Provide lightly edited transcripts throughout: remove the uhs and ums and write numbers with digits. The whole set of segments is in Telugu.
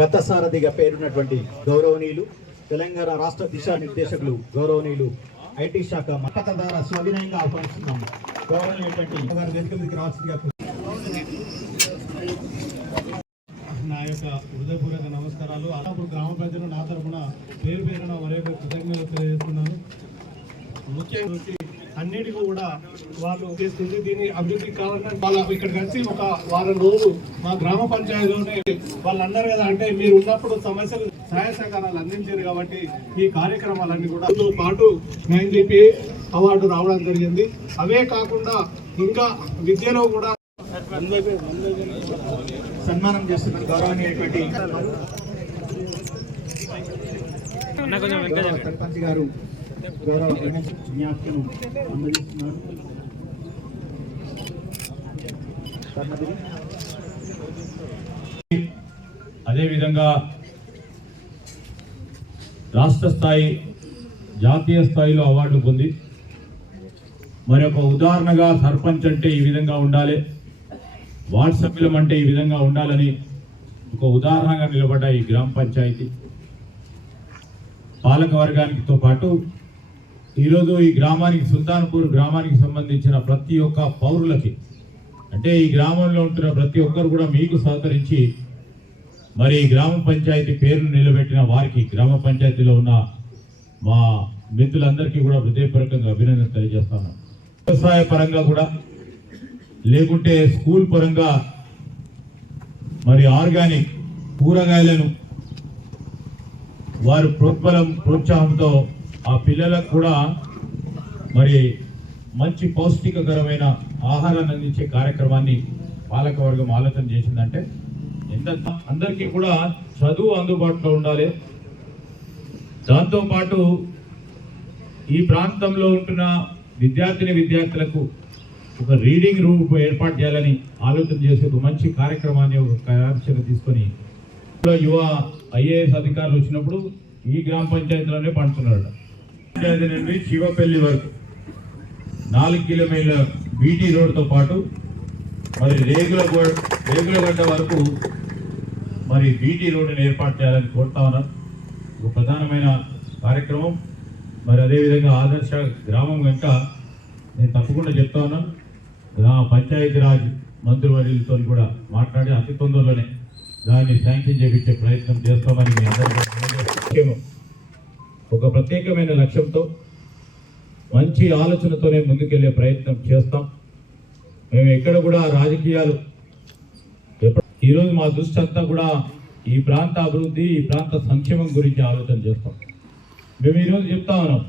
రథసారథిగా పేరున్నటువంటి గౌరవనీయులు తెలంగాణ రాష్ట్ర దిశానిర్దేశకులు గౌరవనీయులు ఐటీ శాఖ మద్దతు ద్వారా సవినయంగా ఆహ్వానిస్తున్నాము. గౌరవనీయులైనటువంటి వేదిక మీదకి రావాల్సిందిగా నా యొక్క హృదయపూర్వక నమస్కారాలు. అలాపూర్ గ్రామ ప్రజలు నా తరఫున పేరు పేరున మరో కృతజ్ఞతలు తెలియజేస్తున్నాను. ముఖ్యంగా అన్నిటికీ కూడా వాళ్ళు చేస్తుంది దీన్ని అభివృద్ధికి కావాలని వాళ్ళు ఇక్కడ కలిసి ఒక వారం రోజులు మా గ్రామ పంచాయతీలోనే వాళ్ళు అన్నారు కదా, అంటే మీరు ఉన్నప్పుడు సమస్యలు సహాయ సహకారాలు అందించారు కాబట్టి ఈ కార్యక్రమాలన్నీ కూడా పాటు 9DP అవార్డు రావడం జరిగింది. అవే కాకుండా ఇంకా విద్యలో కూడా సన్మానం చేస్తున్నారు. గౌరవనీయటువంటి సర్పంచ్ గారు గౌరవ జ్ఞాపకం అందజేస్తున్నారు. అదేవిధంగా రాష్ట్ర స్థాయి జాతీయ స్థాయిలో అవార్డు పొంది మరి ఒక ఉదాహరణగా సర్పంచ్ అంటే ఈ విధంగా ఉండాలి, వార్డు సభ్యులం అంటే ఈ విధంగా ఉండాలని ఒక ఉదాహరణగా నిలబడ్డ ఈ గ్రామ పంచాయతీ పాలక వర్గానికితో పాటు ఈరోజు ఈ గ్రామానికి సుల్తాన్పూర్ గ్రామానికి సంబంధించిన ప్రతి ఒక్క పౌరులకి, అంటే ఈ గ్రామంలో ఉంటున్న ప్రతి ఒక్కరు కూడా మీకు సహకరించి మరి గ్రామ పంచాయతీ పేరును నిలబెట్టిన వారికి, గ్రామ పంచాయతీలో ఉన్న మా మిత్రులందరికీ కూడా హృదయపూర్వకంగా అభినందన తెలియజేస్తాను. వ్యవసాయ పరంగా కూడా లేకుంటే స్కూల్ పరంగా మరి ఆర్గానిక్ కూరగాయలను వారు ప్రోత్సాహంతో ఆ పిల్లలకు కూడా మరి మంచి పౌష్టికకరమైన ఆహారాన్ని అందించే కార్యక్రమాన్ని పాలకవర్గం ఆలోచన చేసిందంటే అందరికీ కూడా చదువు అందుబాటులో ఉండాలి. దాంతోపాటు ఈ ప్రాంతంలో ఉంటున్న విద్యార్థులకు ఒక రీడింగ్ రూమ్ ఏర్పాటు చేయాలని ఆలోచన చేసి ఒక మంచి కార్యక్రమాన్ని ఒక కార్యాచరణ తీసుకొని యువ IAS అధికారులు వచ్చినప్పుడు ఈ గ్రామ పంచాయతీలోనే పంచుతున్నాడు. పంచాయతీ నుండి శివపల్లి వరకు 4 కిలోమీటర్ల బీటీ రోడ్తో పాటు మరి రేగులగడ్డ వరకు మరి బీటీ రోడ్డుని ఏర్పాటు చేయాలని కోరుతా ఉన్నాను. ఒక ప్రధానమైన కార్యక్రమం. మరి అదేవిధంగా ఆదర్శ గ్రామం కనుక నేను తప్పకుండా చెప్తా ఉన్నాను. పంచాయతీరాజ్ మంత్రివర్యులతో కూడా మాట్లాడి అతి తొందరలోనే దాన్ని శాంక్షన్ చేయించే ప్రయత్నం చేస్తామని మీ అందరికీ ఒక ప్రత్యేకమైన లక్ష్యంతో మంచి ఆలోచనతోనే ముందుకెళ్లే ప్రయత్నం చేస్తాం. మేము ఎక్కడ కూడా రాజకీయాలు ఈరోజు మా దృష్టి అంతా కూడా ఈ ప్రాంత అభివృద్ధి, ఈ ప్రాంత సంక్షేమం గురించి ఆలోచన చేస్తాం. మేము ఈరోజు చెప్తా ఉన్నాం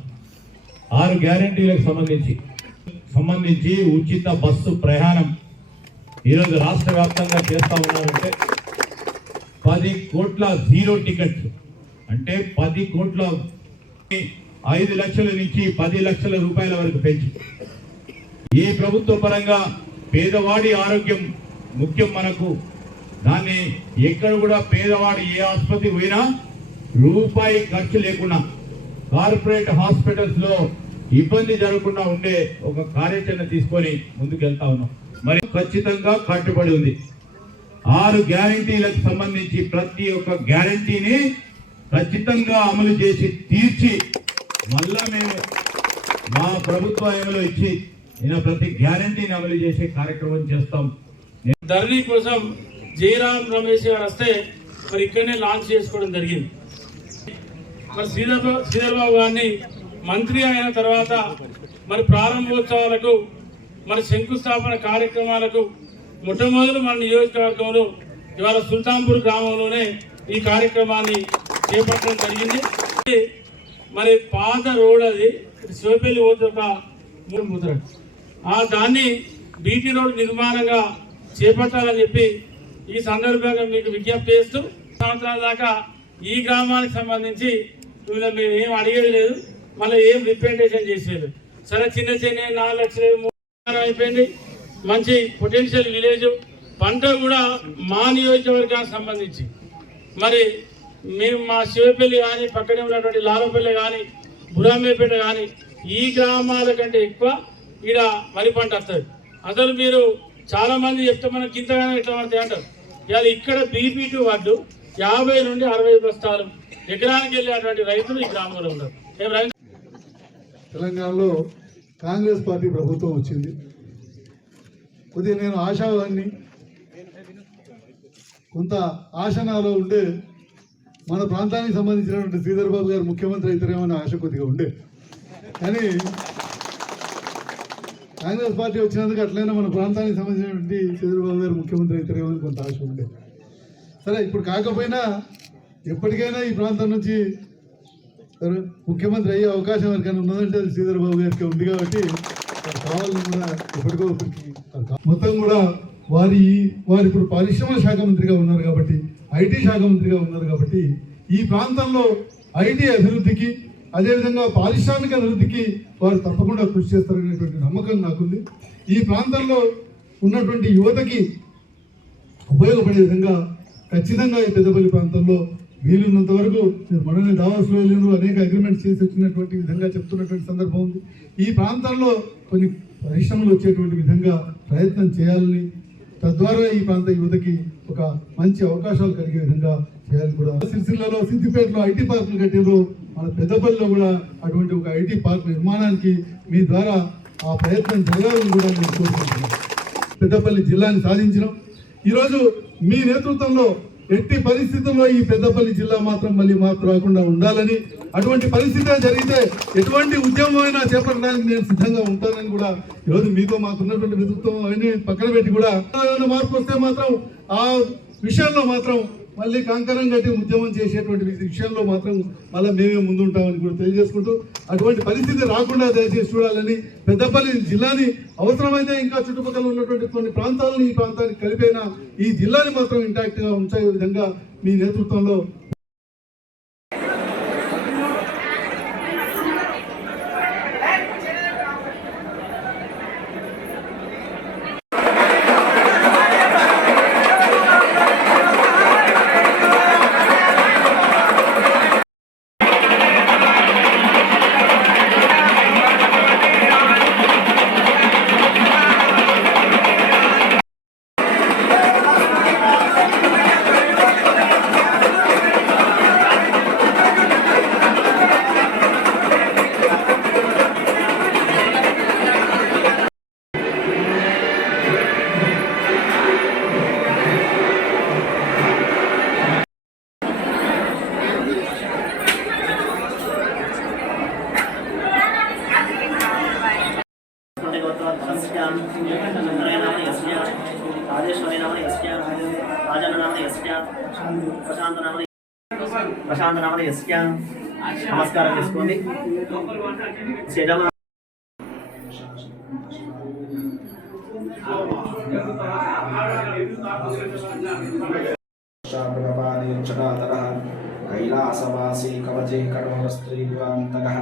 6 గ్యారెంటీలకు సంబంధించి ఉచిత బస్సు ప్రయాణం ఈరోజు రాష్ట్ర వ్యాప్తంగా చేస్తూ ఉన్నారంటే 10 కోట్ల జీరో టికెట్స్ అంటే 10 కోట్ల 5 లక్షల నుంచి 10 లక్షల రూపాయల వరకు పెంచి ఈ ప్రభుత్వ పరంగా పేదవాడి ఆరోగ్యం ముఖ్యం మనకు. దాన్ని ఎక్కడ కూడా పేదవాడు ఏ ఆసుపత్రికి పోయినా రూపాయి ఖర్చు లేకుండా కార్పొరేట్ హాస్పిటల్స్ లో ఇబ్బంది జరగకుండా ఉండే ఒక కార్యాచరణ తీసుకొని ముందుకెళ్తా ఉన్నాం. మరి ఖచ్చితంగా కట్టుబడి ఉంది. 6 గ్యారంటీలకు సంబంధించి ప్రతి ఒక్క గ్యారంటీని ఖచ్చితంగా అమలు చేసి తీర్చి మళ్ళా మేము మా ప్రభుత్వ హయాంలో ఇచ్చి ప్రతి గ్యారంటీని అమలు చేసే కార్యక్రమం చేస్తాం. ధరణి కోసం జయరాం రమేష్ గారు వస్తే మరి ఇక్కడనే లాంచ్ చేసుకోవడం జరిగింది. మరి శ్రీధర్ బాబు గారిని మంత్రి అయిన తర్వాత మరి ప్రారంభోత్సవాలకు మరి శంకుస్థాపన కార్యక్రమాలకు మొట్టమొదలు మన నియోజకవర్గంలో ఇవాళ సుల్తాన్పూర్ గ్రామంలోనే ఈ కార్యక్రమాన్ని చేపట్టడం జరిగింది. మరి పాత రోడ్ అది శివపల్లి పోతే ఒక 3 ముద్ర దాన్ని బీటీ రోడ్ నిర్మాణంగా చేపట్టాలని చెప్పి ఈ సందర్భంగా మీకు విజ్ఞప్తి చేస్తూ సంవత్సరాల దాకా ఈ గ్రామానికి సంబంధించి వీళ్ళు మేము ఏం అడిగేది లేదు, మళ్ళీ ఏం రిప్రజెంటేషన్ చేసేది. సరే చిన్న 4 లక్షలు 3 అయిపోయింది. మంచి పొటెన్షియల్ విలేజ్ పంట కూడా మా నియోజకవర్గానికి సంబంధించి మరి మేము మా శివపల్లి కానీ పక్కనే ఉన్నటువంటి లాలపల్లి కానీ బురామేపేట కానీ ఈ గ్రామాల కంటే ఎక్కువ ఈడ వరి పంట వస్తుంది. అసలు మీరు చాలామంది చెప్తే మనకి ఇంతగానో ఇట్లా పడితే అంటారు. ఇవాళ ఇక్కడ బీపీ2 వడ్లు 50 నుండి 60 బస్తాలు ఎకరానికి వెళ్ళేటువంటి రైతులు ఈ గ్రామంలో ఉన్నారు. తెలంగాణలో కాంగ్రెస్ పార్టీ ప్రభుత్వం వచ్చింది. కొద్దిగా నేను ఆశావాన్ని కొంత ఆశనాలో ఉండే మన ప్రాంతానికి సంబంధించినటువంటి శ్రీధర్ బాబు గారు ముఖ్యమంత్రి అవుతారేమో అనే ఆశ కొద్దిగా ఉండే. కానీ కాంగ్రెస్ పార్టీ వచ్చినందుకు అట్లయినా మన ప్రాంతానికి సంబంధించినటువంటి శ్రీధర్ బాబు గారు ముఖ్యమంత్రి అవుతారేమో అని కొంత ఆశ ఉండే. సరే ఇప్పుడు కాకపోయినా ఎప్పటికైనా ఈ ప్రాంతం నుంచి ముఖ్యమంత్రి అయ్యే అవకాశం ఎవరికైనా ఉన్నదంటే అది శ్రీధర్ బాబు గారికి ఉంది. కాబట్టి కావాలని కూడా ఎప్పటికో మొత్తం కూడా వారి ఇప్పుడు పరిశ్రమల శాఖ మంత్రిగా ఉన్నారు కాబట్టి, ఐటీ శాఖ మంత్రిగా ఉన్నారు కాబట్టి ఈ ప్రాంతంలో ఐటీ అభివృద్ధికి అదేవిధంగా పారిశ్రామిక అభివృద్ధికి వారు తప్పకుండా కృషి చేస్తారనేటువంటి నమ్మకం నాకుంది. ఈ ప్రాంతంలో ఉన్నటువంటి యువతకి ఉపయోగపడే విధంగా ఖచ్చితంగా ఈ పెద్దపల్లి ప్రాంతంలో వీలున్నంత వరకు మనల్ని దావాసులో వెళ్ళిన అనేక అగ్రిమెంట్స్ చేసి వచ్చినటువంటి విధంగా చెప్తున్నటువంటి సందర్భం ఉంది. ఈ ప్రాంతంలో కొన్ని పరిశ్రమలు వచ్చేటువంటి విధంగా ప్రయత్నం చేయాలని, తద్వారా ఈ ప్రాంత యువతకి ఒక మంచి అవకాశాలు కలిగే విధంగా చేయాలని కూడా. సిరిసిల్లలో సిద్దిపేటలో ఐటీ పార్కులు కట్టారు. మన పెద్దపల్లిలో కూడా అటువంటి ఒక ఐటీ పార్క్ నిర్మాణానికి మీ ద్వారా ఆ ప్రయత్నం జరగాలని కూడా నేను కోరుకుంటున్నాను. పెద్దపల్లి జిల్లాని సాధించడం ఈరోజు మీ నేతృత్వంలో ఎట్టి పరిస్థితుల్లో ఈ పెద్దపల్లి జిల్లా మాత్రం మళ్ళీ మార్పు రాకుండా ఉండాలని, అటువంటి పరిస్థితే జరిగితే ఎటువంటి ఉద్యమం అయినా చేపట్టడానికి నేను సిద్ధంగా ఉంటానని కూడా ఈరోజు మీతో మాకున్నటువంటి నేతృత్వం అవన్నీ పక్కన పెట్టి కూడా ఏమైనా మార్పు వస్తే మాత్రం ఆ విషయంలో మాత్రం మళ్ళీ కంకణం కట్టి ఉద్యమం చేసేటువంటి విషయంలో మాత్రం మళ్ళీ మేమే ముందుంటామని కూడా తెలియజేసుకుంటూ, అటువంటి పరిస్థితి రాకుండా దయచేసి చూడాలని, పెద్దపల్లి జిల్లాని అవసరమైతే ఇంకా చుట్టుపక్కల ఉన్నటువంటి కొన్ని ప్రాంతాలను ఈ ప్రాంతానికి కలిపైన ఈ జిల్లాని మాత్రం ఇంటాక్ట్ గా ఉంచే విధంగా మీ నేతృత్వంలో ప్రశాంత నామన యస్య నమస్కారం చేసుకోండి. కైలాసవాసీ కవచే కఠోరస్త్రీవాంతకః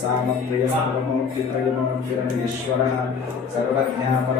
సామప్రియ సర్వమోక్తిత్రయమోక్తిరమేశ్వరః సర్వజ్ఞాపర